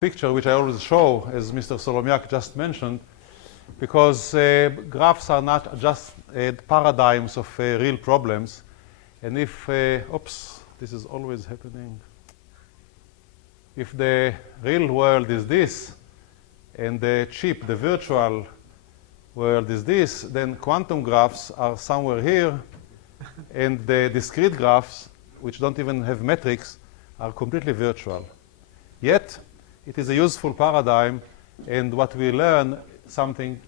picture, which I always show, as Mr. Solomiak just mentioned, because graphs are not just paradigms of real problems. And if, oops, this is always happening. If the real world is this, and the chip, the virtual world is this, then quantum graphs are somewhere here, and the discrete graphs, which don't even have metrics, are completely virtual. Yet, it is a useful paradigm, and what we learn something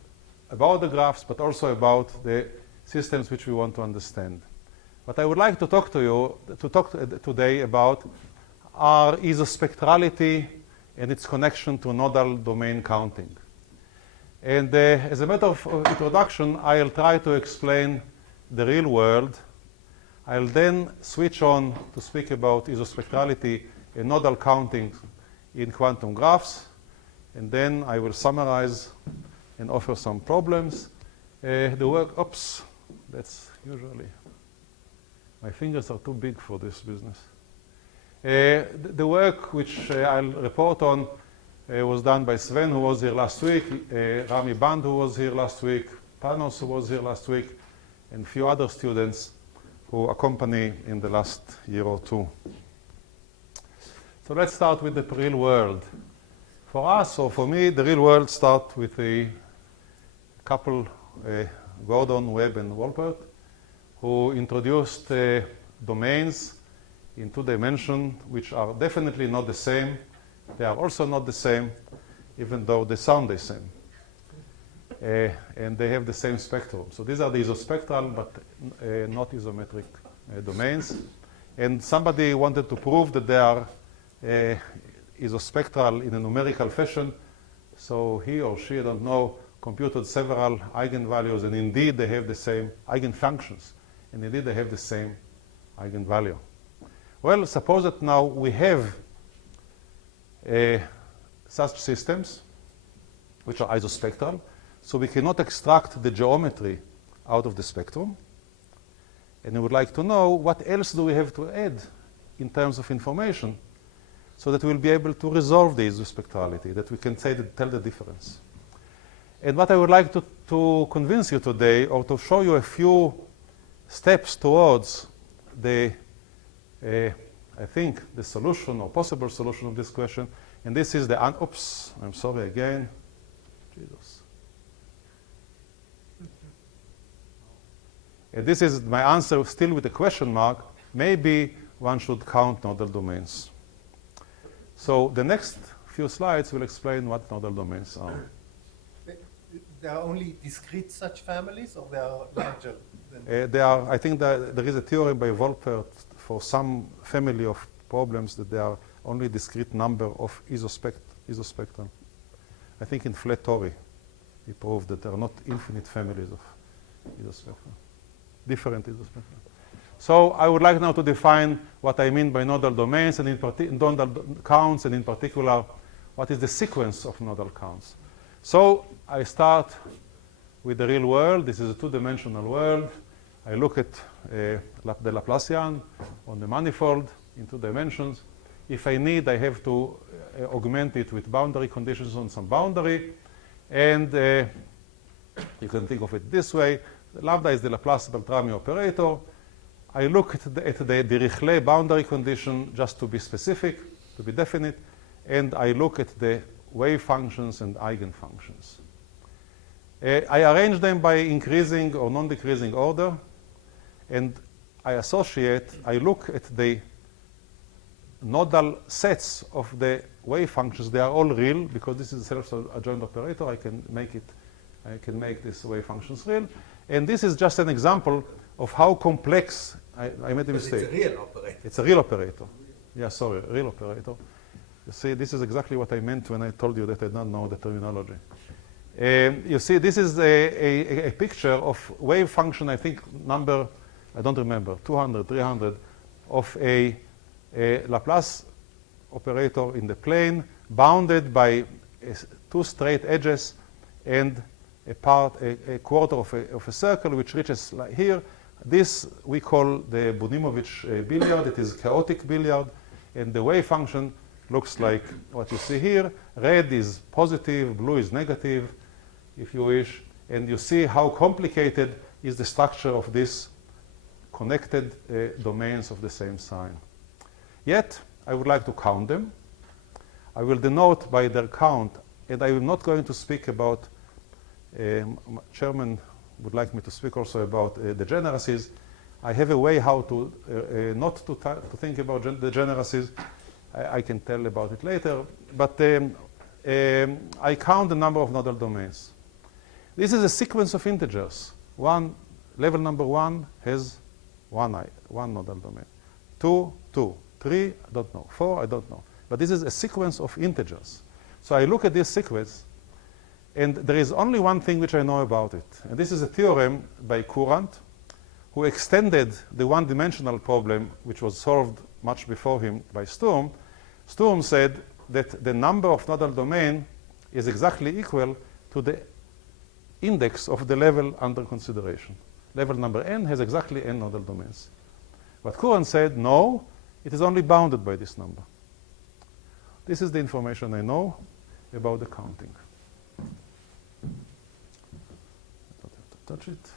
about the graphs, but also about the systems which we want to understand. What I would like to talk today about are isospectrality and its connection to nodal domain counting. And as a matter of introduction, I'll try to explain the real world. I'll then switch on to speak about isospectrality and nodal counting in quantum graphs, and then I will summarize and offer some problems. The work, oops, that's usually, my fingers are too big for this business. The work which I'll report on was done by Sven, who was here last week, Rami Band, who was here last week, Panos, who was here last week, and a few other students who accompany in the last year or two. So let's start with the real world. For us, or for me, the real world starts with a couple, Gordon, Webb, and Wolpert, who introduced domains in 2 dimensions, which are definitely not the same. They are also not the same, even though they sound the same. And they have the same spectrum. So these are the isospectral, but not isometric domains. And somebody wanted to prove that they are isospectral in a numerical fashion. So he or she, I don't know, computed several eigenvalues, and indeed they have the same eigenfunctions. And indeed they have the same eigenvalue. Well, suppose that now we have such systems, which are isospectral, so we cannot extract the geometry out of the spectrum. And we would like to know what else do we have to add in terms of information so that we'll be able to resolve the isospectrality, that we can tell the difference. And what I would like to convince you today, or to show you a few steps towards the, I think, the solution or possible solution of this question. And this is the, oops, I'm sorry again. Jesus. And this is my answer still with a question mark. Maybe one should count nodal domains. So the next few slides will explain what nodal domains are. There are only discrete such families, or there are larger than there are, I think that there is a theorem by Wolpert for some family of problems that there are only discrete number of isospectral. I think in Flat-Tori, he proved that there are not infinite families of isospectral, different isospectral. So I would like now to define what I mean by nodal domains, and in nodal counts, and in particular, what is the sequence of nodal counts. So I start with the real world. This is a 2-dimensional world. I look at the Laplacian on the manifold in 2 dimensions. If I need, I have to augment it with boundary conditions on some boundary. And you can think of it this way. Lambda is the Laplace Beltrami operator. I look at the Dirichlet boundary condition just to be specific, to be definite. And I look at the wave functions and eigenfunctions. I arrange them by increasing or non-decreasing order. And I look at the nodal sets of the wave functions. They are all real, because this is a self-adjoint operator. I can make these wave functions real. And this is just an example of how complex, I made a mistake. It's a real operator. It's a real operator. Yeah, sorry, real operator. You see, this is exactly what I meant when I told you that I don't know the terminology. You see, this is a picture of wave function, I think number, I don't remember, 200, 300, of a Laplace operator in the plane, bounded by 2 straight edges and a quarter of a circle, which reaches like here. This we call the Bunimovich billiard. It is chaotic billiard, and the wave function looks like what you see here. Red is positive, blue is negative, if you wish. And you see how complicated is the structure of these connected domains of the same sign. Yet, I would like to count them. I will denote by their count, and I am not going to speak about, Chairman would like me to speak also about degeneracies. I have a way how to not to think about degeneracies. I can tell about it later. But I count the number of nodal domains. This is a sequence of integers. Level number 1 has one nodal domain. 2, 2. 3, I don't know. 4, I don't know. But this is a sequence of integers. So I look at this sequence, and there is only one thing which I know about it. And this is a theorem by Courant, who extended the one-dimensional problem, which was solved much before him by Sturm. Sturm said that the number of nodal domain is exactly equal to the index of the level under consideration. Level number n has exactly n nodal domains. But Courant said, no, it is only bounded by this number. This is the information I know about the counting. I don't have to touch it.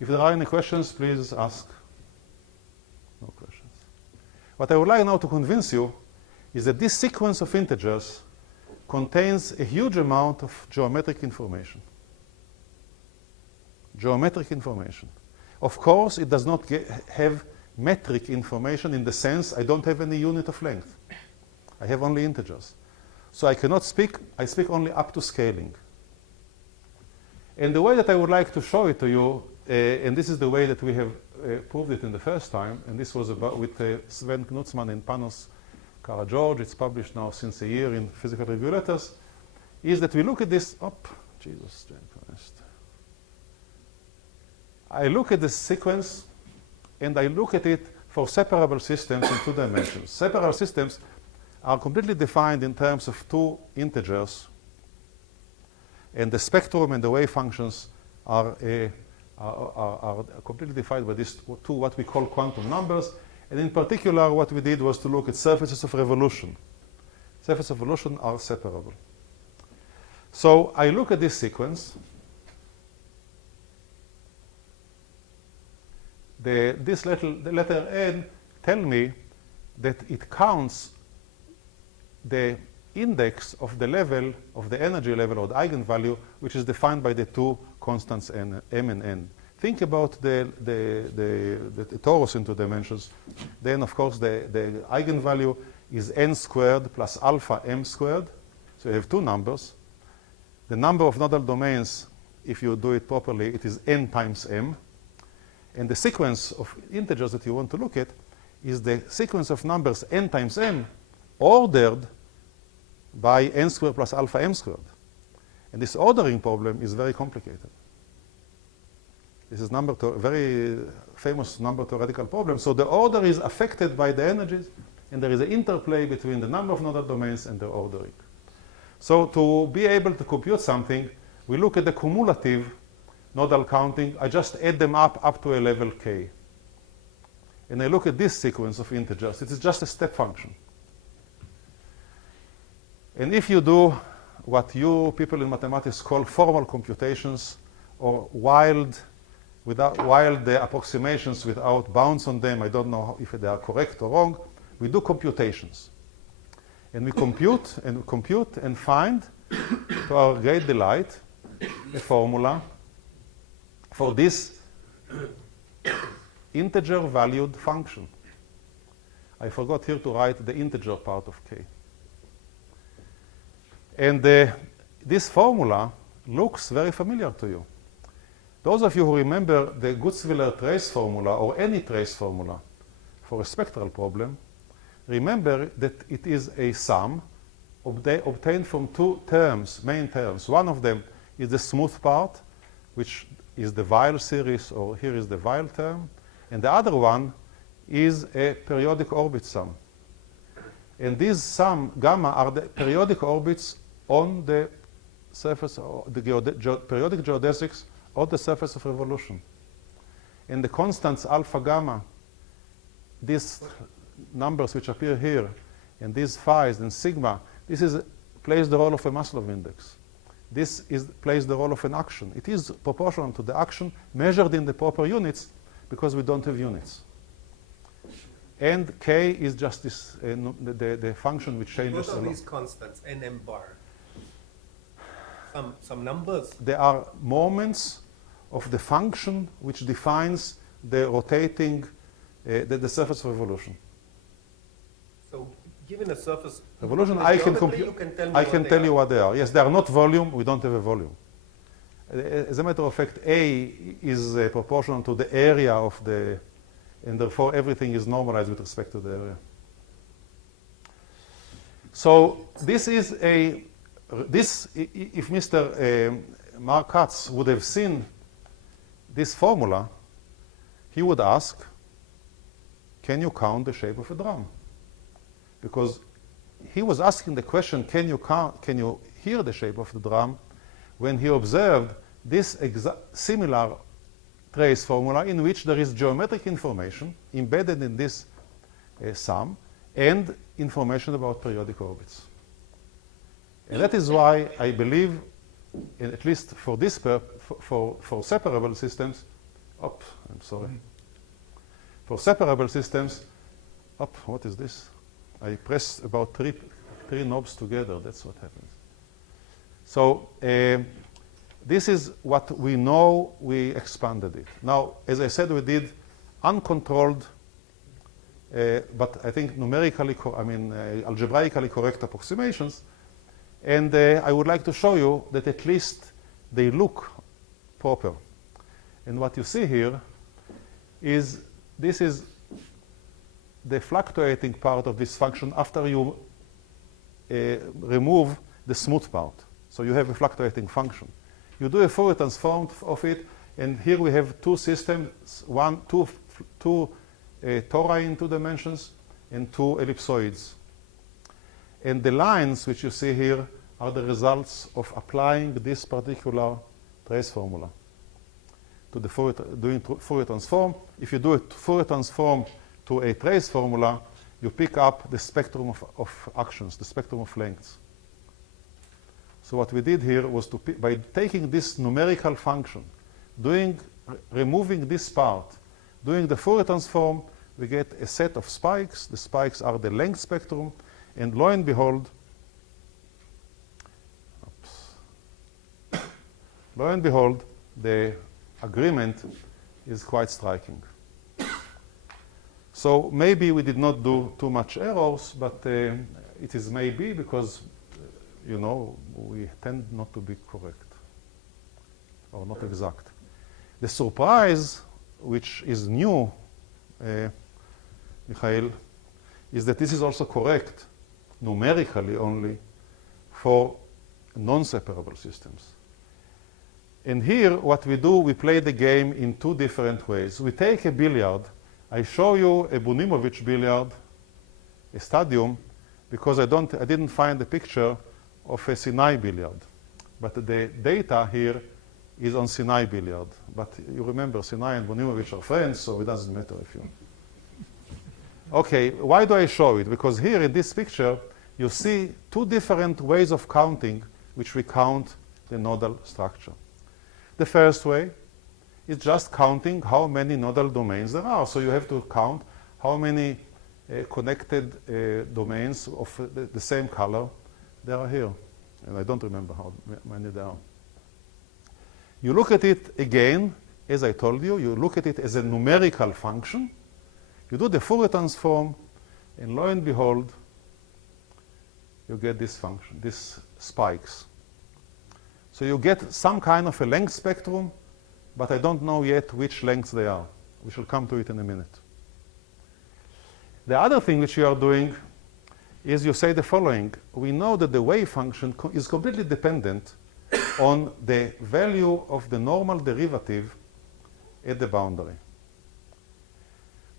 If there are any questions, please ask. No questions. What I would like now to convince you is that this sequence of integers contains a huge amount of geometric information. Geometric information. Of course, it does not have metric information in the sense I don't have any unit of length. I have only integers. So I cannot speak, I speak only up to scaling. And the way that I would like to show it to you, and this is the way that we have proved it in the first time, and this was about with Sven Knutzman and Panos Kara-George, it's published now since a year in Physical Review Letters, is that we look at this, Jesus, Christ. I look at this sequence, and I look at it for separable systems in 2 dimensions. Separable systems are completely defined in terms of 2 integers, and the spectrum and the wave functions are completely defined by these 2 what we call quantum numbers. And in particular, what we did was to look at surfaces of revolution. Surfaces of revolution are separable. So I look at this sequence. The letter n tell me that it counts the index of the level of the energy level or the eigenvalue, which is defined by the 2 constants m and n. Think about the torus in 2 dimensions. Then, of course, the eigenvalue is n squared plus alpha m squared. So you have 2 numbers. The number of nodal domains, if you do it properly, it is n times m. And the sequence of integers that you want to look at is the sequence of numbers n times m ordered by n squared plus alpha m squared. And this ordering problem is very complicated. This is very famous number theoretical problem. So the order is affected by the energies, and there is an interplay between the number of nodal domains and their ordering. So to be able to compute something, we look at the cumulative nodal counting. I just add them up to a level k. And I look at this sequence of integers. It is just a step function. And if you do what you people in mathematics call formal computations, or wild approximations without bounds on them, I don't know if they are correct or wrong, we do computations. And we compute and find, to our great delight, a formula for this integer valued function. I forgot here to write the integer part of k. And this formula looks very familiar to you. Those of you who remember the Gutzwiller trace formula, or any trace formula for a spectral problem, remember that it is a sum obtained from 2 terms, main terms. One of them is the smooth part, which is the Weyl series, or here is the Weyl term. And the other one is a periodic orbit sum. And these sum, gamma, are the periodic orbits on the surface, the periodic geodesics on the surface of revolution. And the constants alpha, gamma, these numbers which appear here, and these phi's, then sigma, plays the role of a Maslov index. This plays the role of an action. It is proportional to the action measured in the proper units because we don't have units. And k is just this, the function which changes. What are these constants, nm bar? Some numbers? There are moments of the function which defines the rotating, the surface of revolution. So given a surface Revolution, in I can geometry, you can tell me what tell they you are. what they are. Yes, they are not volume. We don't have a volume. As a matter of fact, A is proportional to the area of the, and therefore everything is normalized with respect to the area. So this is a, if Mr. Mark Katz would have seen this formula, he would ask, can you count the shape of a drum? Because he was asking the question, can you hear the shape of the drum, when he observed this similar trace formula in which there is geometric information embedded in this sum and information about periodic orbits. And that is why I believe, at least for this for separable systems, for separable systems, what is this? I press about three knobs together. That's what happens. So this is what we know. We expanded it. Now, as I said, we did uncontrolled, but I think numerically, algebraically correct approximations. And I would like to show you that at least they look proper. And what you see here is this is the fluctuating part of this function after you remove the smooth part. So you have a fluctuating function. You do a Fourier transform of it, and here we have two systems, two tori in 2 dimensions and 2 ellipsoids. And the lines which you see here are the results of applying this particular trace formula to the doing Fourier transform. If you do a Fourier transform to a trace formula, you pick up the spectrum of actions, the spectrum of lengths. So what we did here was by taking this numerical function, removing this part, doing the Fourier transform, we get a set of spikes. The spikes are the length spectrum, and lo and behold, the agreement is quite striking. So maybe we did not do too much errors, but it is maybe because, we tend not to be correct or not exact. The surprise, which is new, Michael, is that this is also correct, numerically only, for non-separable systems. And here, what we do, we play the game in 2 different ways. We take a billiard. I show you a Bunimovich billiard, a stadium, because I didn't find a picture of a Sinai billiard. But the data here is on Sinai billiard. But you remember, Sinai and Bunimovich are friends, so it doesn't matter if you... Okay, why do I show it? Because here in this picture, you see 2 different ways of counting, which we count the nodal structure. The first way is just counting how many nodal domains there are. So you have to count how many connected domains of the same color there are here. And I don't remember how many there are. You look at it again, as I told you, you look at it as a numerical function. You do the Fourier transform, and lo and behold, you get this function, these spikes. So you get some kind of a length spectrum, but I don't know yet which lengths they are. We shall come to it in a minute. The other thing which you are doing is you say the following. We know that the wave function is completely dependent on the value of the normal derivative at the boundary.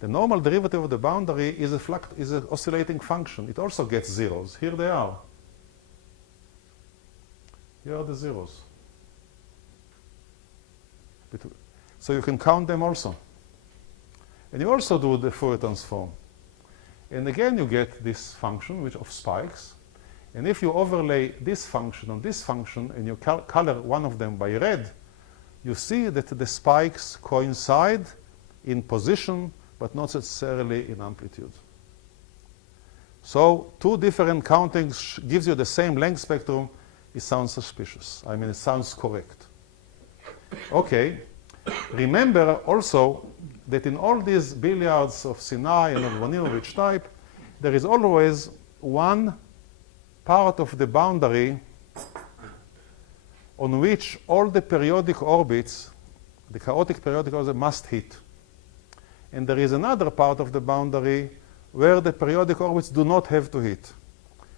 The normal derivative of the boundary is an oscillating function. It also gets zeros. Here they are. Here are the zeros. So you can count them also. And you also do the Fourier transform. And again, you get this function which of spikes. And if you overlay this function on this function and you color one of them by red, you see that the spikes coincide in position, but not necessarily in amplitude. So two different countings gives you the same length spectrum. It sounds suspicious. I mean, it sounds correct. Okay. Remember also that in all these billiards of Sinai and of Vaninovich type, there is always one part of the boundary on which all the periodic orbits, the chaotic periodic orbits, must hit. And there is another part of the boundary where the periodic orbits do not have to hit.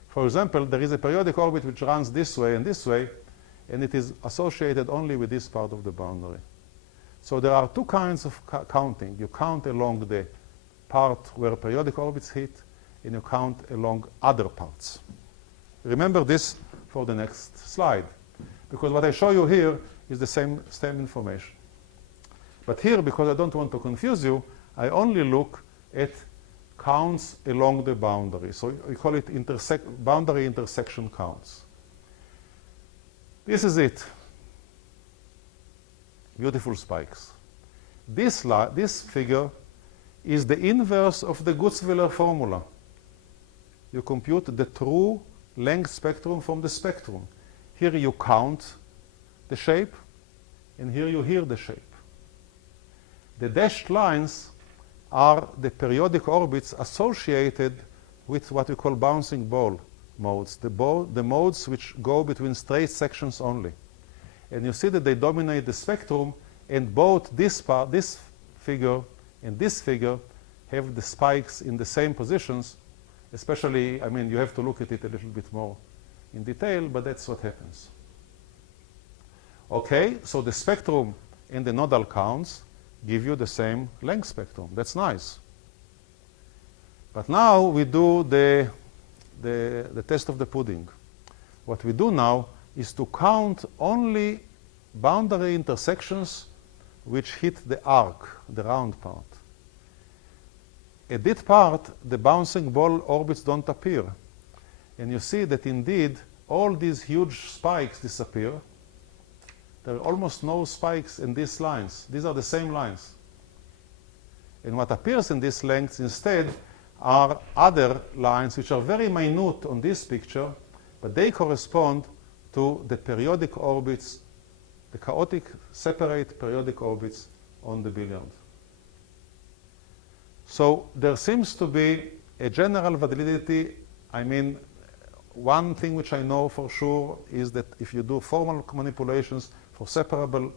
For example, there is a periodic orbit which runs this way, and it is associated only with this part of the boundary. So there are two kinds of counting. You count along the part where periodic orbits hit, and you count along other parts. Remember this for the next slide, because what I show you here is the same information. But here, because I don't want to confuse you, I only look at counts along the boundary. So we call it boundary intersection counts. This is it. Beautiful spikes. This figure is the inverse of the Gutzwiller formula. You compute the true length spectrum from the spectrum. Here you count the shape, and here you hear the shape. The dashed lines are the periodic orbits associated with what we call bouncing ball modes, the modes which go between straight sections only. And you see that they dominate the spectrum, and both this figure and this figure have the spikes in the same positions. Especially, I mean, you have to look at it a little bit more in detail, but that's what happens. Okay, so the spectrum and the nodal counts give you the same length spectrum. That's nice. But now we do the test of the pudding. What we do now is to count only boundary intersections which hit the arc, the round part. At that part, the bouncing ball orbits don't appear. And you see that indeed, all these huge spikes disappear. There are almost no spikes in these lines. These are the same lines. And what appears in these lengths instead are other lines which are very minute on this picture, but they correspond to the periodic orbits, the chaotic separate periodic orbits on the billiard. So there seems to be a general validity. I mean, one thing which I know for sure is that if you do formal manipulations for separable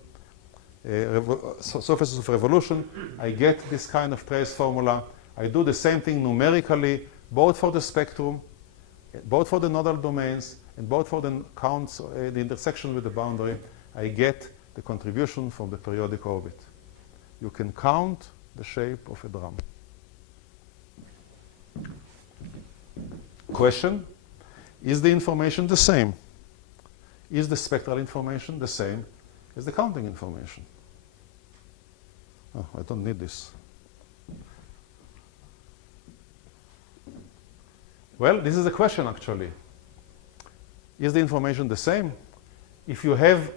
surfaces of revolution, I get this kind of trace formula. I do the same thing numerically, both for the spectrum, both for the nodal domains, and both for the counts, the intersection with the boundary. I get the contribution from the periodic orbit. You can count the shape of a drum. Question: is the information the same? Is the spectral information the same as the counting information? Oh, I don't need this. Well, this is the question actually. Is the information the same? If you have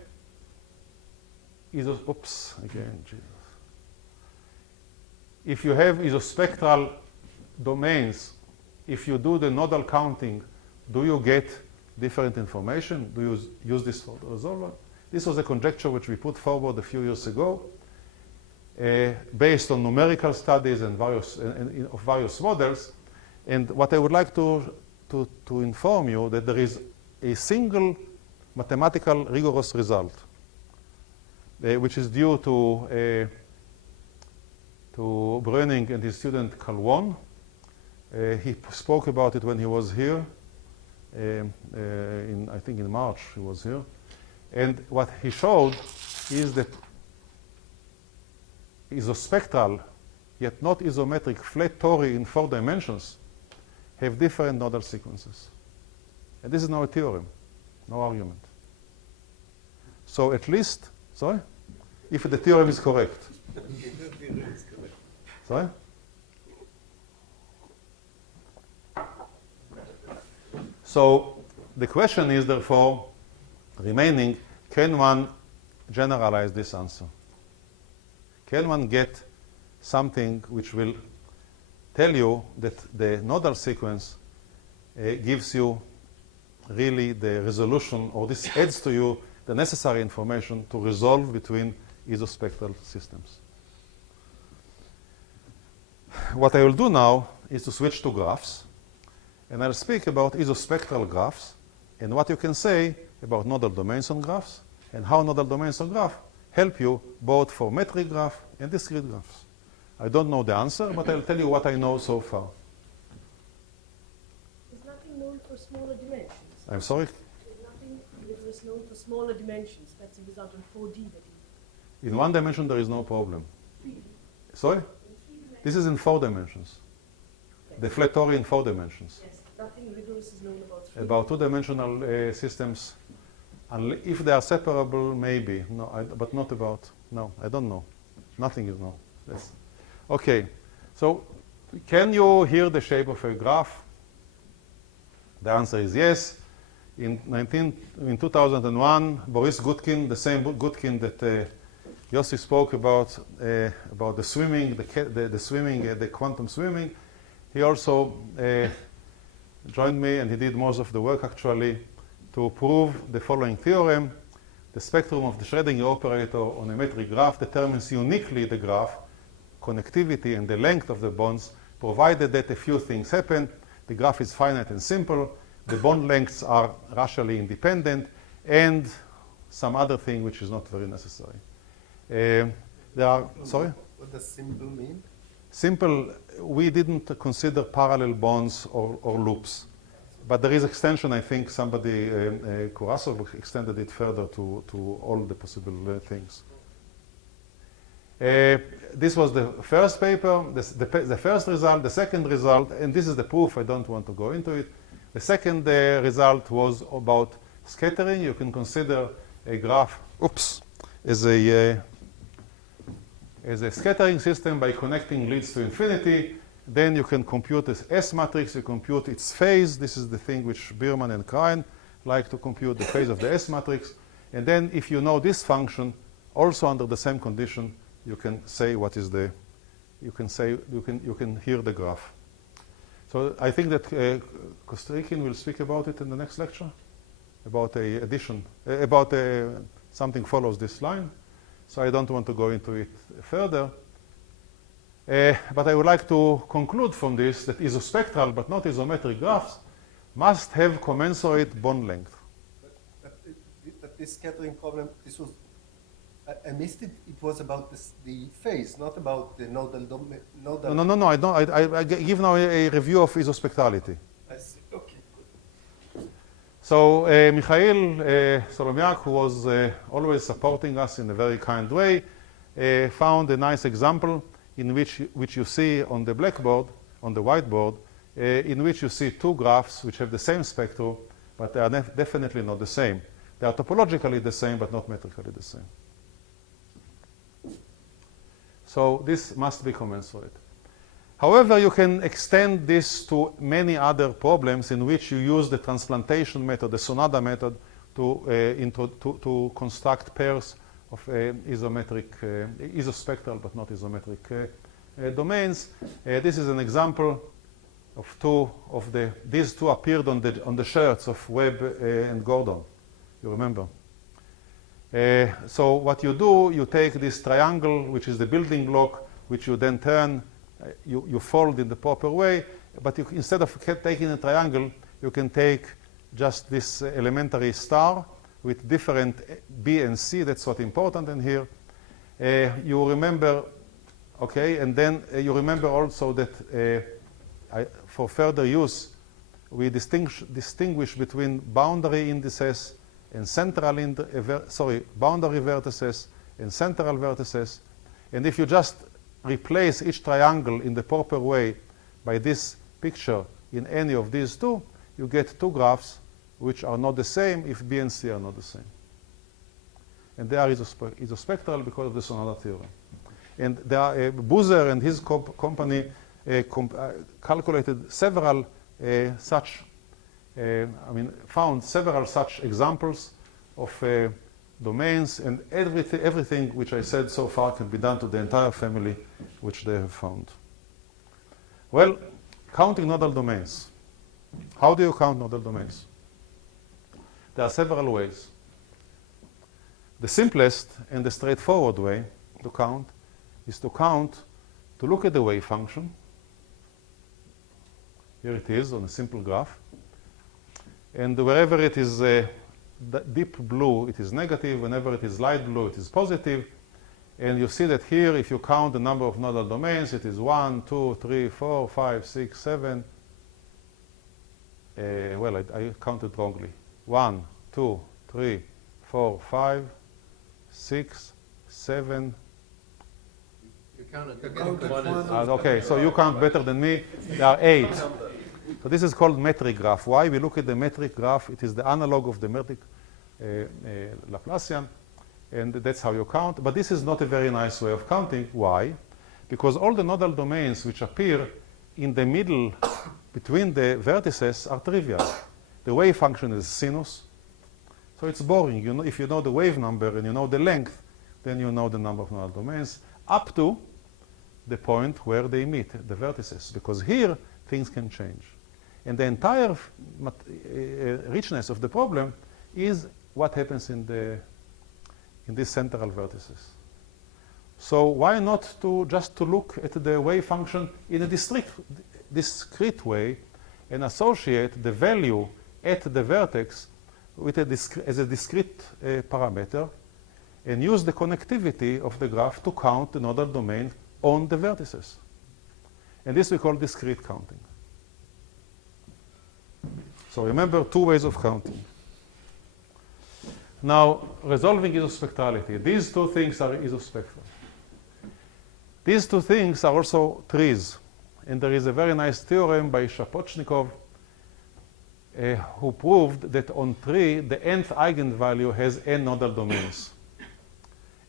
if you have isospectral domains, if you do the nodal counting, do you get different information? Do you use this for the resolver? This was a conjecture which we put forward a few years ago, based on numerical studies and of various models. And what I would like to inform you that there is a single mathematical rigorous result, which is due to Bröning and his student Calvon. He spoke about it when he was here. I think in March he was here. And what he showed is that isospectral, yet not isometric, flat tori in 4 dimensions have different nodal sequences. And this is now a theorem, no argument. So at least, sorry? If the theorem is correct. Sorry? So the question is, therefore, remaining, can one generalize this answer? Can one get something which will tell you that the nodal sequence gives you really the resolution, or this adds to you the necessary information to resolve between isospectral systems? What I will do now is to switch to graphs, and I'll speak about isospectral graphs and what you can say about nodal domains on graphs and how nodal domains on graph help you both for metric graph and discrete graphs. I don't know the answer, but I'll tell you what I know so far. There's nothing known for smaller dimensions. I'm sorry? There's nothing that was known for smaller dimensions. That's a result in 4D that you... In one dimension, there is no problem. 3D. Sorry? In 3 dimensions. This is in 4 dimensions. Okay. The flat in 4 dimensions. Yes, nothing rigorous is known about 3D. About 2-dimensional systems, if they are separable, maybe. No, but not about. No, I don't know. Nothing is known. Yes. Okay. So, can you hear the shape of a graph? The answer is yes. In 2001, Boris Gutkin, the same Gutkin that Yossi spoke about the swimming, the quantum swimming, he also joined me, and he did most of the work actually to prove the following theorem. The spectrum of the Schrödinger operator on a metric graph determines uniquely the graph, connectivity, and the length of the bonds, provided that a few things happen. The graph is finite and simple, the bond lengths are rationally independent, and some other thing which is not very necessary. There are, sorry? What does simple mean? Simple, we didn't consider parallel bonds or loops. But there is extension, I think somebody, Kurasov, extended it further to all the possible things. This was the first paper, the first result, the second result, and this is the proof, I don't want to go into it. The second result was about scattering. You can consider a graph, as a scattering system by connecting leads to infinity. Then you can compute this S matrix, you compute its phase. This is the thing which Biermann and Krein like to compute, the phase of the S matrix. And then if you know this function, also under the same condition, you can say what is the, you can hear the graph. So I think that Kostrikin will speak about it in the next lecture, about a addition, about something follows this line. So I don't want to go into it further. But I would like to conclude from this that isospectral but not isometric graphs must have commensurate bond length. But this scattering problem, this was, I missed it. It was about the phase, not about the nodal domain. No. I don't. I give now a review of isospectrality. I see. Okay. Good. So Mikhail Solomiak, who was always supporting us in a very kind way, found a nice example in which you see on the blackboard, on the whiteboard, in which you see two graphs which have the same spectrum, but they are definitely not the same. They are topologically the same, but not metrically the same. So this must be commensurate. However, you can extend this to many other problems in which you use the transplantation method, the Sonada method, to construct pairs of isospectral but not isometric domains. This is an example of these two appeared on the shirts of Webb and Gordon. You remember? So what you do, you take this triangle, which is the building block, which you then turn, you fold in the proper way, but instead of taking a triangle, you can take just this elementary star with different B and C. That's what's important in here. You remember, okay, and then you remember also that for further use, we distinguish between boundary indices and boundary vertices and central vertices. And if you just replace each triangle in the proper way by this picture in any of these two, you get two graphs which are not the same if B and C are not the same. And they are isospectral because of the Sonada theorem. And Boozer and his company calculated several such found several such examples of domains, and everything which I said so far can be done to the entire family which they have found. Well, counting nodal domains. How do you count nodal domains? There are several ways. The simplest and the straightforward way to count is to look at the wave function. Here it is on a simple graph. And wherever it is deep blue, it is negative. Whenever it is light blue, it is positive. And you see that here, if you count the number of nodal domains, it is 1, 2, 3, 4, 5, 6, 7. Well, I counted wrongly. 1, 2, 3, 4, 5, 6, 7. You counted Okay, so you count better than me. There are 8. So this is called metric graph. Why? We look at the metric graph. It is the analog of the metric Laplacian, and that's how you count. But this is not a very nice way of counting. Why? Because all the nodal domains which appear in the middle between the vertices are trivial. The wave function is sinus, so it's boring. You know, if you know the wave number and you know the length, then you know the number of nodal domains up to the point where they meet, the vertices, because here things can change. And the entire richness of the problem is what happens in these central vertices. So why not just to look at the wave function in a discrete way and associate the value at the vertex with as a discrete parameter, and use the connectivity of the graph to count the nodal domain on the vertices. And this we call discrete counting. So remember, 2 ways of counting. Now, resolving isospectrality. These 2 things are isospectral. These 2 things are also trees. And there is a very nice theorem by Shapochnikov who proved that on tree, the nth eigenvalue has n nodal domains.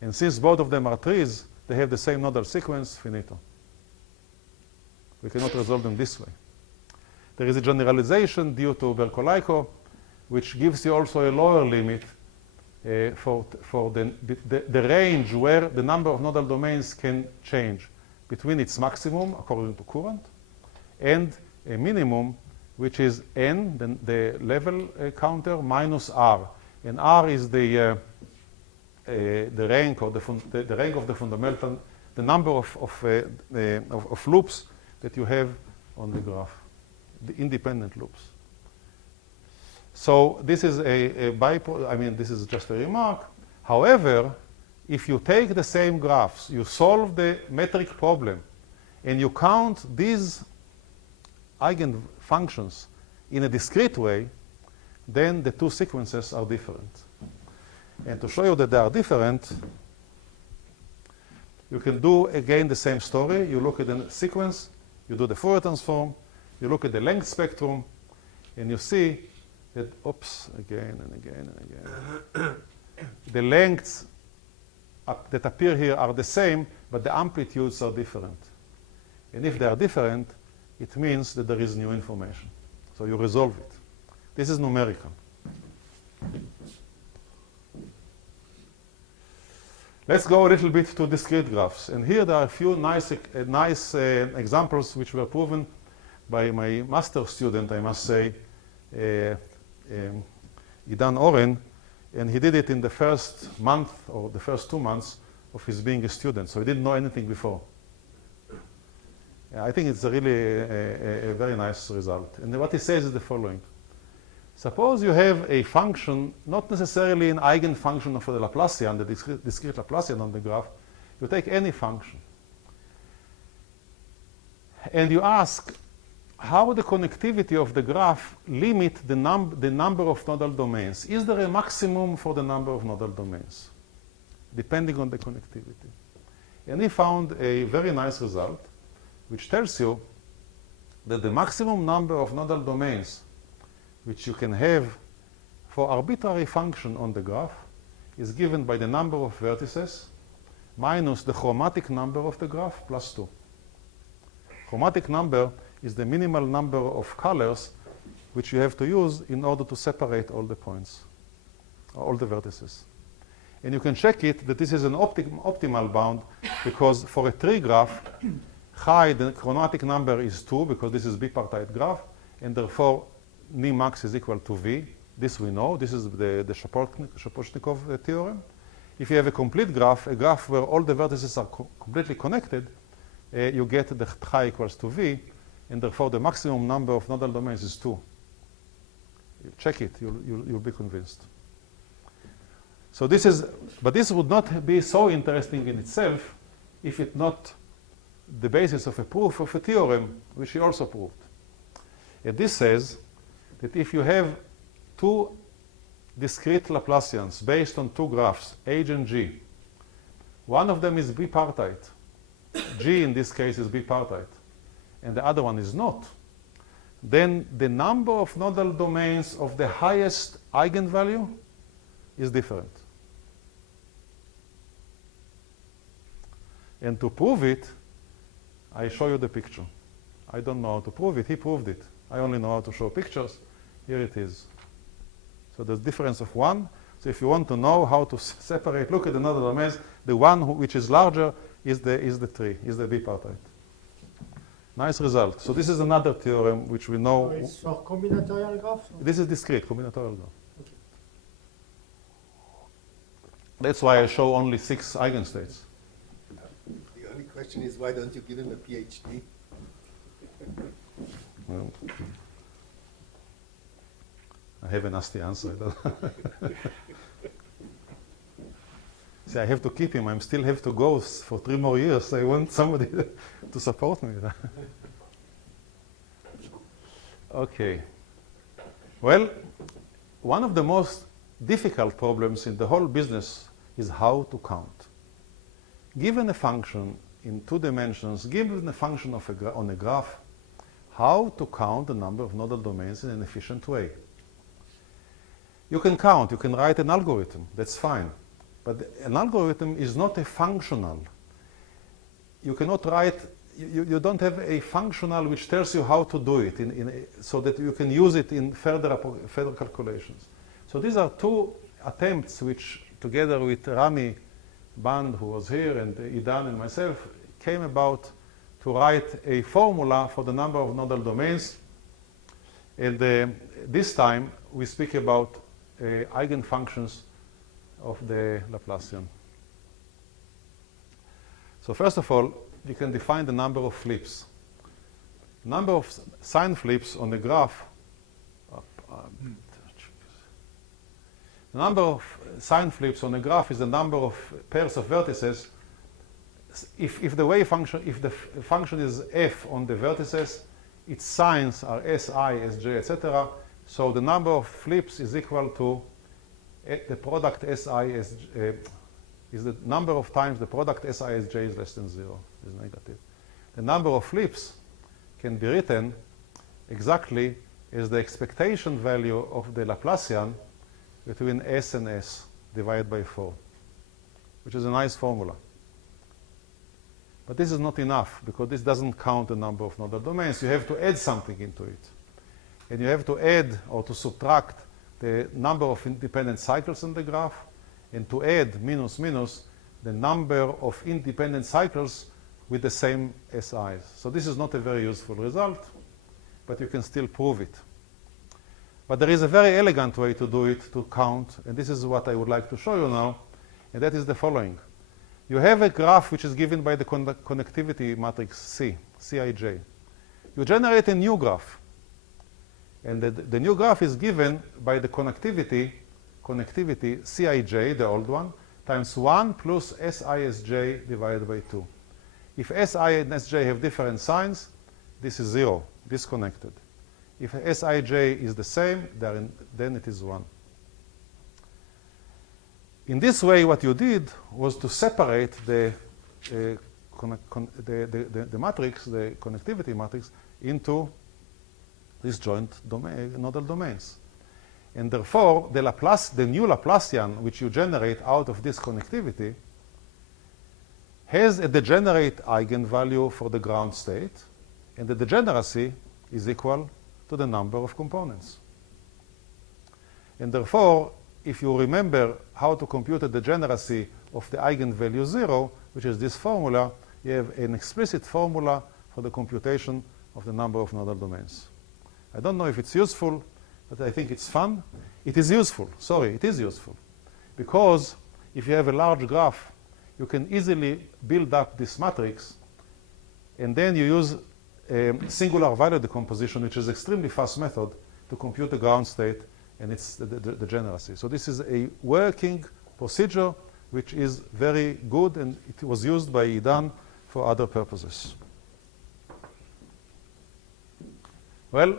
And since both of them are trees, they have the same nodal sequence, finito. We cannot resolve them this way. There is a generalization due to Bercolayko, which gives you also a lower limit for the range where the number of nodal domains can change between its maximum, according to Courant, and a minimum, which is n, the level counter, minus r. And r is the rank, or the rank of the fundamental, the number of loops that you have on the graph, the independent loops. So this is this is just a remark. However, if you take the same graphs, you solve the metric problem, and you count these eigenfunctions in a discrete way, then the 2 sequences are different. And to show you that they are different, you can do again the same story. You look at the sequence, you do the Fourier transform, you look at the length spectrum, and you see that, again and again and again. The lengths that appear here are the same, but the amplitudes are different. And if they are different, it means that there is new information. So you resolve it. This is numerical. Let's go a little bit to discrete graphs. And here there are a few nice examples which were proven by my master student, I must say, Idan Oren, and he did it in the first month or the first 2 months of his being a student, so he didn't know anything before. I think it's really a very nice result. And what he says is the following. Suppose you have a function, not necessarily an eigenfunction of the Laplacian, the discrete Laplacian on the graph. You take any function. And you ask, how the connectivity of the graph limit the number of nodal domains? Is there a maximum for the number of nodal domains, depending on the connectivity? And he found a very nice result, which tells you that the maximum number of nodal domains which you can have for arbitrary function on the graph is given by the number of vertices minus the chromatic number of the graph plus 2. Chromatic number is the minimal number of colors which you have to use in order to separate all the points, all the vertices. And you can check it that this is an optimal bound because for a tree graph, high, the chromatic number is 2 because this is bipartite graph, and therefore ni max is equal to V. This we know. This is the Shaposhnikov theorem. If you have a complete graph, a graph where all the vertices are completely connected, you get the high equals to V, and therefore the maximum number of nodal domains is 2. You check it, you'll be convinced. So this is, but this would not be so interesting in itself if it's not the basis of a proof of a theorem, which he also proved. And this says that if you have two discrete Laplacians based on two graphs, H and G, one of them is bipartite, G in this case is bipartite, and the other one is not, then the number of nodal domains of the highest eigenvalue is different. And to prove it, I show you the picture. I don't know how to prove it. He proved it. I only know how to show pictures. Here it is. So there's difference of 1. So if you want to know how to separate, look at the nodal domains. The one which is larger is the tree, is the bipartite. Nice result. So this is another theorem which we know. So it's for combinatorial graphs? This is discrete, combinatorial graph. Okay. That's why I show only 6 eigenstates. The only question is, why don't you give him a PhD? Well, I have a nasty answer. See, I have to keep him. I still have to go for 3 more years. I want somebody to support me. Okay. Well, one of the most difficult problems in the whole business is how to count. Given a function in 2 dimensions, given a function on a graph, how to count the number of nodal domains in an efficient way. You can count, you can write an algorithm, that's fine. But an algorithm is not a functional. You cannot write, you don't have a functional which tells you how to do it so that you can use it in further calculations. So these are 2 attempts which, together with Rami Band, who was here, and Idan and myself, came about to write a formula for the number of nodal domains. And this time we speak about eigenfunctions of the Laplacian. So first of all, you can define the number of flips. Number of sign flips on the graph. The number of sign flips on a graph is the number of pairs of vertices. If the function is f on the vertices, its signs are si, sj, etc. So the number of flips is equal to the product si, sj, is the number of times the product si, sj is less than 0, is negative. The number of flips can be written exactly as the expectation value of the Laplacian between s and s divided by 4, which is a nice formula. But this is not enough because this doesn't count the number of nodal domains. You have to add something into it. And you have to add or to subtract the number of independent cycles in the graph, and to add minus minus the number of independent cycles with the same SIs. So this is not a very useful result, but you can still prove it. But there is a very elegant way to do it, to count, and this is what I would like to show you now, and that is the following. You have a graph which is given by the connectivity matrix C, Cij. You generate a new graph. And the new graph is given by the connectivity Cij, the old one, times 1 plus Sisj divided by 2. If Si and Sj have different signs, this is 0, disconnected. If Sij is the same, then it is 1. In this way, what you did was to separate the matrix, the connectivity matrix, into disjoint nodal domains. And therefore, the new Laplacian, which you generate out of this connectivity, has a degenerate eigenvalue for the ground state, and the degeneracy is equal to the number of components. And therefore, if you remember how to compute the degeneracy of the eigenvalue 0, which is this formula, you have an explicit formula for the computation of the number of nodal domains. I don't know if it's useful, but I think it's fun. It is useful. Sorry, it is useful. Because if you have a large graph, you can easily build up this matrix, and then you use singular value decomposition, which is an extremely fast method to compute the ground state and its degeneracy. So this is a working procedure which is very good, and it was used by Idan for other purposes. Well,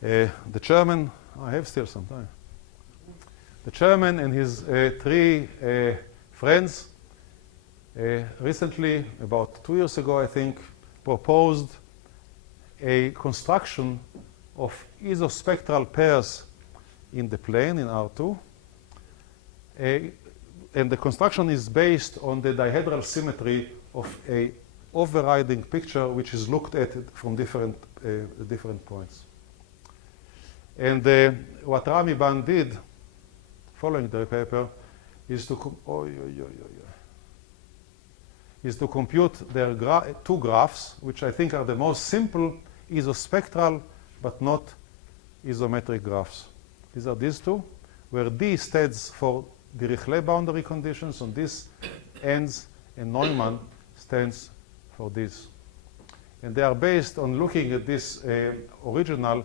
the chairman, I have still some time. The chairman and his three friends recently, about 2 years ago, I think, proposed a construction of isospectral pairs in the plane in R2. And the construction is based on the dihedral symmetry of a overriding picture which is looked at from different points. And what Rami Ban did, following the paper, is to compute their two graphs, which I think are the most simple isospectral but not isometric graphs. These are these two, where D stands for Dirichlet boundary conditions on this ends, and Neumann stands for this. And they are based on looking at this original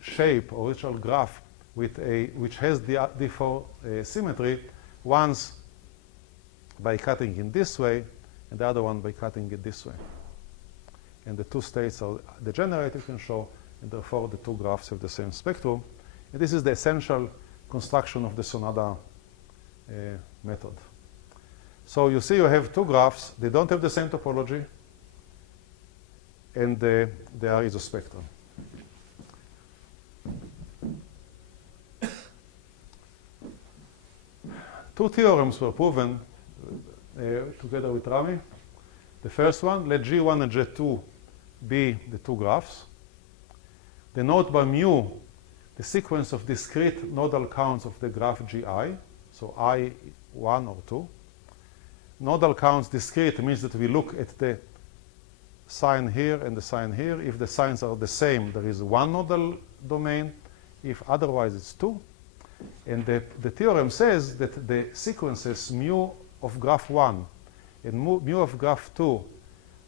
shape, original graph, which has the D4 symmetry, once by cutting in this way, and the other one by cutting it this way. And the two states are degenerate, you can show, and therefore the two graphs have the same spectrum. And this is the essential construction of the Sonada method. So you see you have two graphs, they don't have the same topology, and they are isospectral. Two theorems were proven together with Rami. The first one, let G1 and G2 be the two graphs. Denote by mu the sequence of discrete nodal counts of the graph GI, so I 1 or 2. Nodal counts discrete means that we look at the sign here and the sign here. If the signs are the same, there is one nodal domain. If otherwise, it's two. And the theorem says that the sequences mu of graph 1 and mu of graph 2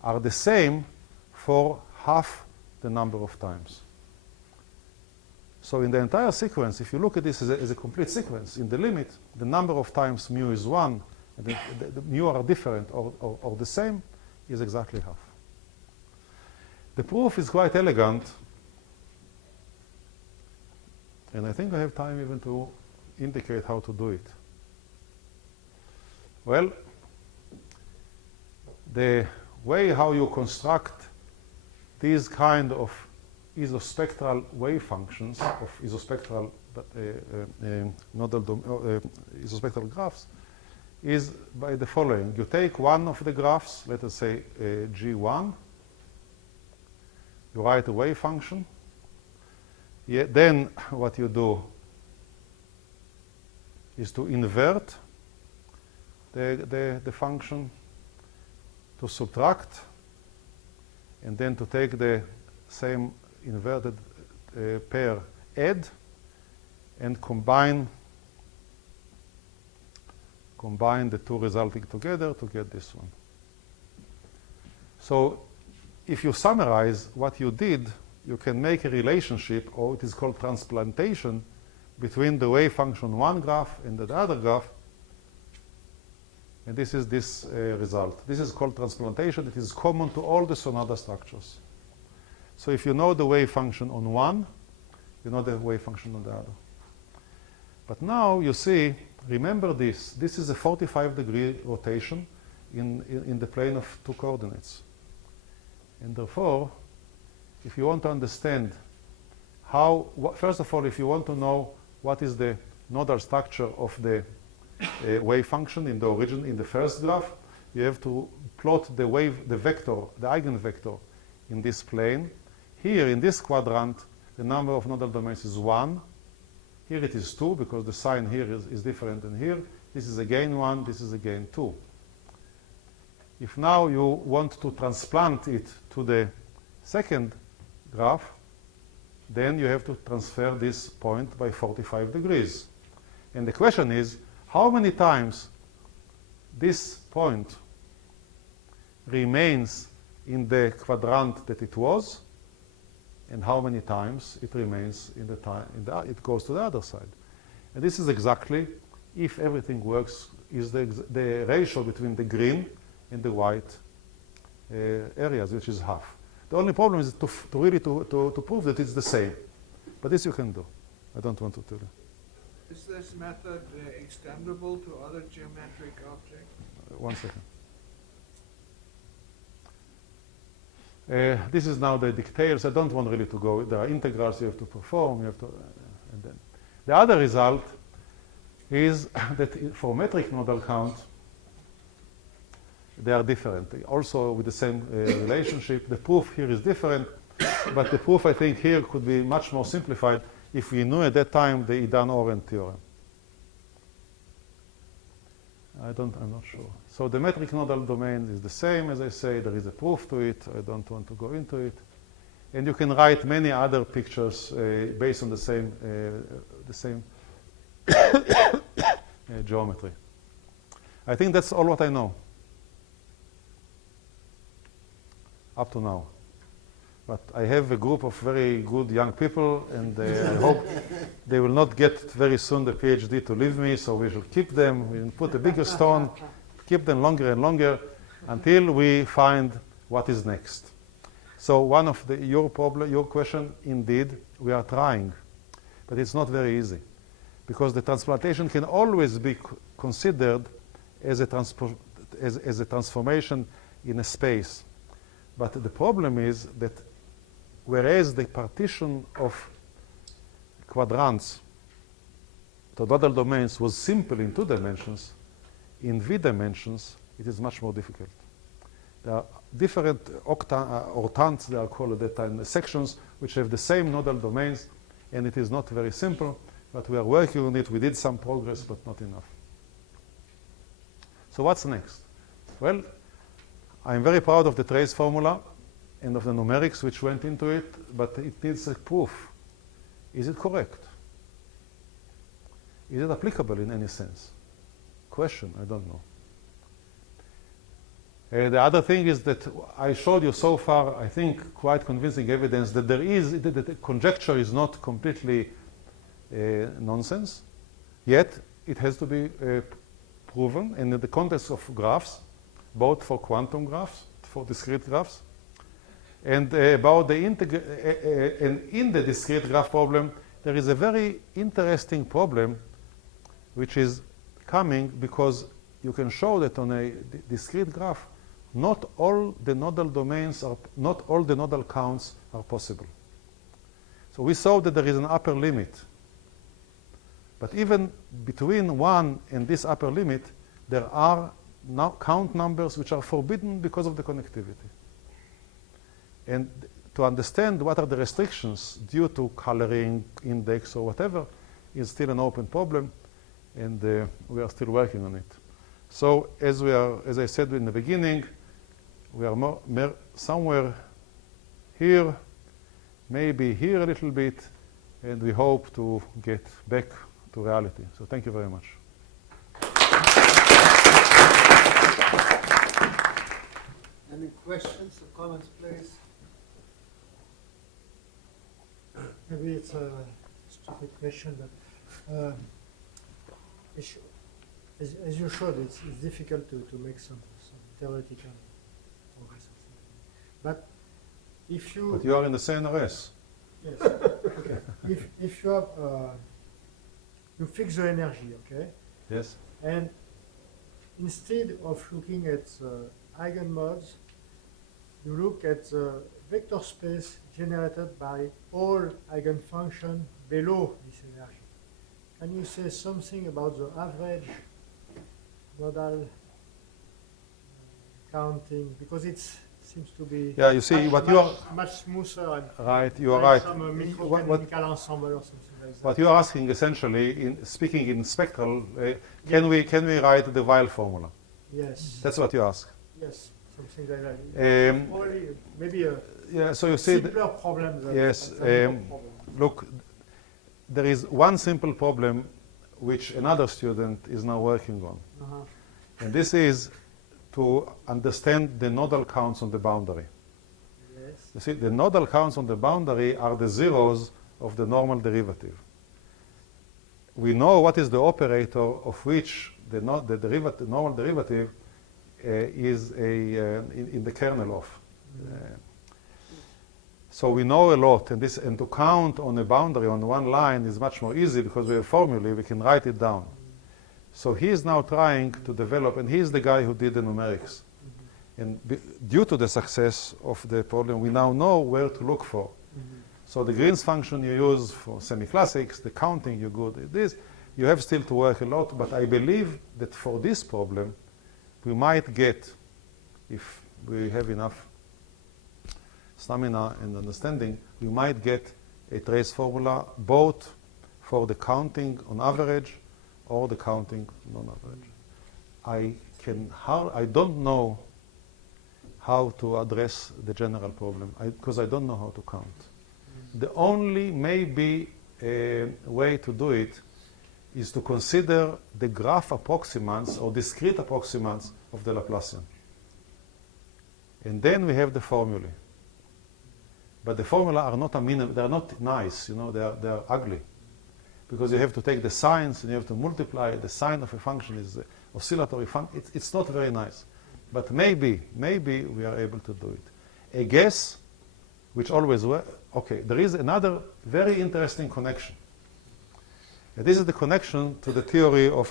are the same for half the number of times. So in the entire sequence, if you look at this as a complete sequence, in the limit, the number of times mu is 1, and the mu are different or the same, is exactly half. The proof is quite elegant, and I think I have time even to indicate how to do it. Well, the way how you construct these kind of isospectral wave functions of isospectral isospectral graphs is by the following. You take one of the graphs, let us say G1, you write a wave function. Then what you do is to invert the function, to subtract, and then to take the same inverted pair, add, and combine the two resulting together to get this one. So if you summarize what you did, you can make a relationship, or it is called transplantation, between the wave function one graph and the other graph. And this is this result. This is called transplantation. It is common to all the Sonada structures. So if you know the wave function on one, you know the wave function on the other. But now you see, remember this. This is a 45-degree rotation in the plane of two coordinates. And therefore, if you want to understand how, first of all, if you want to know what is the nodal structure of the wave function in the origin, in the first graph, you have to plot the wave, the vector, the eigenvector in this plane, here in this quadrant, the number of nodal domains is 1. Here it is 2 because the sign here is different than here. This is again 1, this is again 2. If now you want to transplant it to the second graph, then you have to transfer this point by 45 degrees. And the question is, how many times this point remains in the quadrant that it was, and how many times it remains in the time it goes to the other side. And this is exactly, if everything works, is the ratio between the green and the white areas, which is half. The only problem is to really prove that it's the same. But this you can do. I don't want to tell you. Is this method extendable to other geometric objects? 1 second. This is now the details. I don't want really to go. There are integrals you have to perform. You have to, and then the other result is that for metric nodal count, they are different. Also with the same relationship. The proof here is different, but the proof I think here could be much more simplified if we knew at that time the Idan-Oren theorem. I'm not sure. So the metric nodal domain is the same, as I say. There is a proof to it. I don't want to go into it. And you can write many other pictures based on the same geometry. I think that's all what I know up to now. But I have a group of very good young people, and I hope they will not get very soon the PhD to leave me, so we should keep them. We will put a bigger stone, keep them longer and longer until we find what is next. So one of your question, indeed, we are trying, but it's not very easy because the transplantation can always be considered as a transformation in a space. But the problem is that whereas the partition of quadrants to nodal domains was simple in 2 dimensions, in V dimensions, it is much more difficult. There are different octants, they are called at that time, sections, which have the same nodal domains, and it is not very simple, but we are working on it. We did some progress, but not enough. So what's next? Well, I'm very proud of the trace formula and of the numerics which went into it, but it needs a proof. Is it correct? Is it applicable in any sense? Question, I don't know. The other thing is that I showed you so far, I think, quite convincing evidence that that the conjecture is not completely nonsense, yet it has to be proven, and in the context of graphs, both for quantum graphs, for discrete graphs, and about the and in the discrete graph problem, there is a very interesting problem which is coming because you can show that on a discrete graph, not all the nodal domains are, not all the nodal counts are possible. So we saw that there is an upper limit. But even between 1 and this upper limit, there are now count numbers which are forbidden because of the connectivity. And to understand what are the restrictions due to coloring, index, or whatever is still an open problem, and we are still working on it. So as I said in the beginning, we are somewhere here, maybe here a little bit, and we hope to get back to reality. So thank you very much. Any questions or comments, please? Maybe it's a stupid question, but as you showed, it's difficult to make some theoretical progress. But if you... But you are in the CNRS. Yes. Okay. If you have... you fix the energy, okay? Yes. And instead of looking at eigenmodes, you look at the vector space generated by all eigenfunctions below this energy. Can you say something about the average nodal counting? Because it's seems to be Yeah, you see, what you are much smoother and right, you are like right. some What, microchemical ensemble or something like that. what you are asking essentially, in speaking in spectral, can we write the Weil formula? Yes. That's what you ask. Yes, something like that. Um, Probably maybe a yeah, so you see, simpler problem than yes, than no problem. look, there is one simple problem which another student is now working on. Uh-huh. And this is to understand the nodal counts on the boundary. Yes. You see, the nodal counts on the boundary are the zeros of the normal derivative. We know what is the operator of which the normal derivative is in the kernel of. So we know a lot, and to count on a boundary on one line is much more easy because we have formulae, we can write it down. So he is now trying to develop, and he is the guy who did the numerics. And due to the success of the problem, we now know where to look for. So the Green's function you use for semi-classics, the counting you're good at this, you have still to work a lot, but I believe that for this problem, we might get, if we have enough stamina and understanding, we might get a trace formula both for the counting on average or the counting non-average. I don't know how to address the general problem because I don't know how to count. The only maybe way to do it is to consider the graph approximants or discrete approximants of the Laplacian. And then we have the formulae. But the formula are not they're not nice, you know, they're ugly. Because you have to take the signs and you have to multiply. The sign of a function is oscillatory function. It's not very nice. But maybe we are able to do it. A guess, which always works, okay, there is another very interesting connection. And this is the connection to the theory of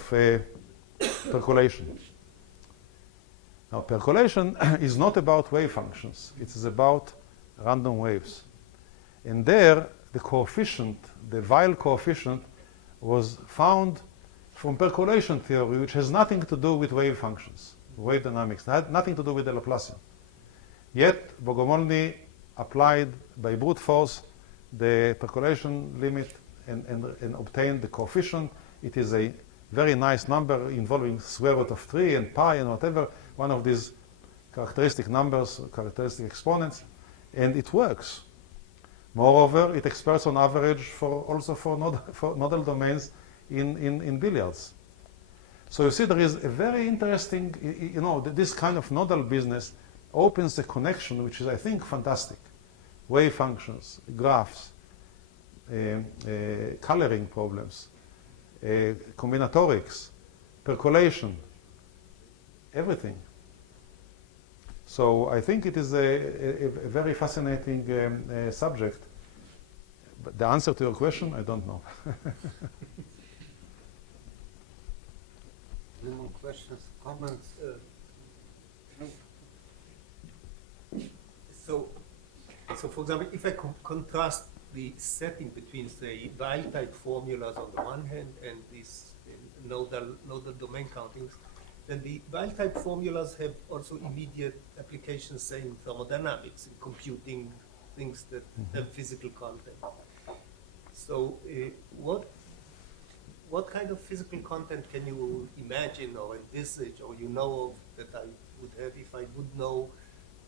percolation. Now, percolation is not about wave functions. It is about random waves. And there, the coefficient, the Weil coefficient, was found from percolation theory, which has nothing to do with wave functions, wave dynamics, nothing to do with the Laplacian. Yet, Bogomolny applied by brute force the percolation limit and obtained the coefficient. It is a very nice number involving square root of 3 and pi and whatever, one of these characteristic numbers, characteristic exponents, and it works. Moreover, it expresses on average also for nodal domains in billiards. So you see there is a very interesting, you know, this kind of nodal business opens a connection which is, I think, fantastic. Wave functions, graphs, coloring problems, combinatorics, percolation, everything. So I think it is a very fascinating subject. But the answer to your question, I don't know. Any more questions, comments? So for example, if I contrast the setting between, say, Weil-type formulas on the one hand and these nodal domain countings, then the Weil-type formulas have also immediate applications, say, in thermodynamics, in computing things that have physical content. So what kind of physical content can you imagine or envisage or you know of that I would have if I would know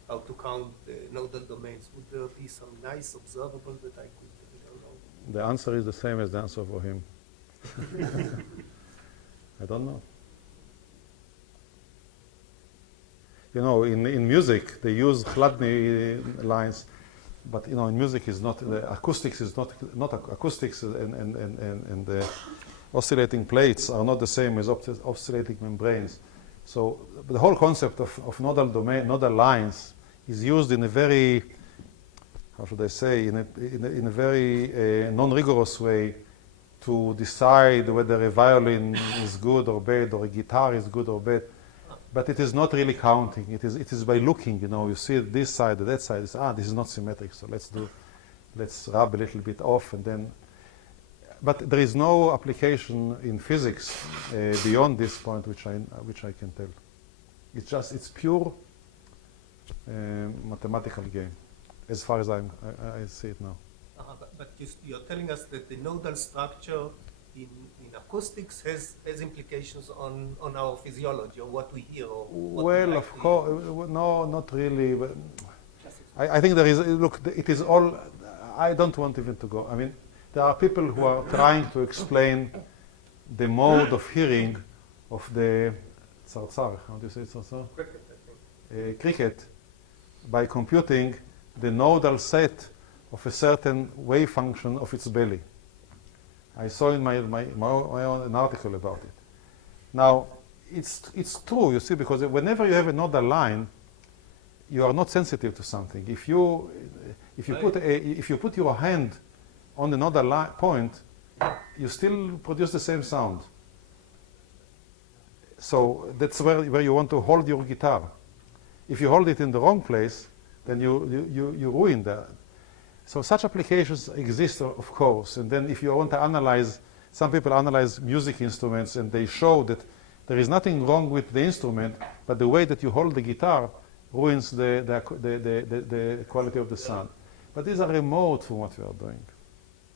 how to count the nodal domains? Would there be some nice observable that I could, I don't know? The answer is the same as the answer for him. I don't know. You know, in music, they use Chladni lines, but you know, in music is not, the acoustics is not acoustics, and the oscillating plates are not the same as oscillating membranes. So the whole concept of nodal lines is used in a very, how should I say, in a very non-rigorous way to decide whether a violin is good or bad or a guitar is good or bad. But it is not really counting. It is by looking, you know, you see this side or that side, you say, this is not symmetric, so let's rub a little bit off and then. But there is no application in physics beyond this point which I can tell. It's pure mathematical game, as far as I see it now. But you're telling us that the nodal structure in acoustics has implications on our physiology, or what we hear, or what we Well, like of to course, no, not really. But Just I think there is, look, it is all, I don't want even to go. I mean, there are people who are trying to explain the mode of hearing of the tzartzar, how do you say tzartzar? Cricket, I think. Cricket, by computing the nodal set of a certain wave function of its belly. I saw in my own an article about it. Now, it's true, you see, because whenever you have a nodal line, you are not sensitive to something. If you put your hand on the nodal point, you still produce the same sound. So that's where you want to hold your guitar. If you hold it in the wrong place, then you ruin that. So such applications exist, of course. And then if you want to analyze, some people analyze music instruments and they show that there is nothing wrong with the instrument, but the way that you hold the guitar ruins the quality of the sound. But these are remote from what we are doing.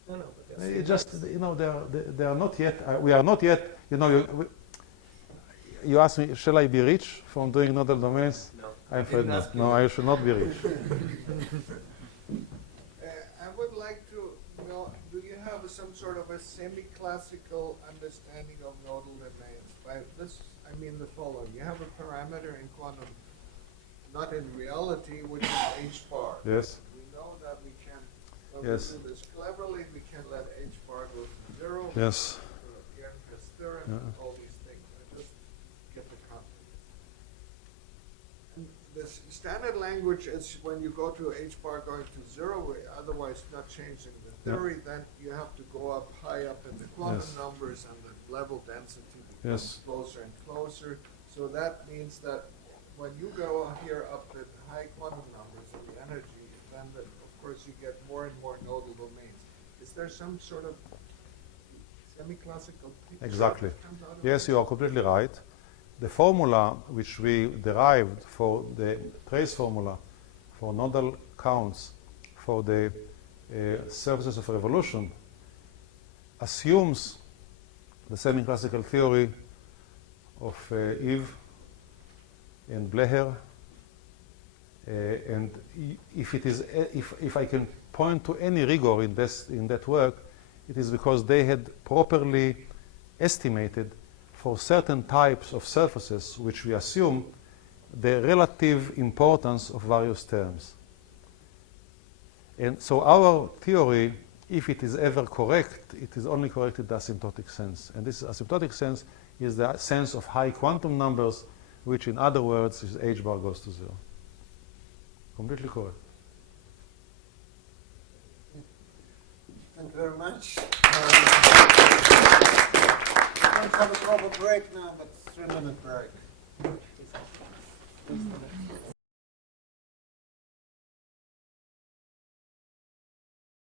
No, but they're It just, you know, they are not yet, we are not yet, you know, you ask me, shall I be rich from doing nodal domains? No. I'm afraid Didn't not. ask you No, that. I should not be rich. I would like to know, do you have some sort of a semi-classical understanding of nodal domains? By this, I mean the following. You have a parameter in quantum, not in reality, which is h bar. Yes. We know that we can, when Yes. we do this cleverly, we can let h bar go to 0. Yes. The Ehrenfest theorem, Yeah. all these things. I just get the concept. And this standard language is when you go to h bar going to 0, otherwise not changing the theory, then you have to go up high up in the quantum Yes. numbers and the level density Yes. becomes closer and closer. So that means that when you go here up at high quantum numbers of the energy, then of course you get more and more nodal domains. Is there some sort of semi-classical picture Exactly. that comes out of Yes, this? you are completely right. The formula which we derived for the trace formula for nodal counts for the surfaces of revolution assumes the semi-classical theory of Eve and Bleher, and if I can point to any rigor in that work, it is because they had properly estimated for certain types of surfaces which we assume the relative importance of various terms. And so our theory, if it is ever correct, it is only correct in the asymptotic sense. And this asymptotic sense is the sense of high quantum numbers, which in other words is h bar goes to 0. Completely correct. Thank you very much. We don't have a proper break now, but 3-minute break.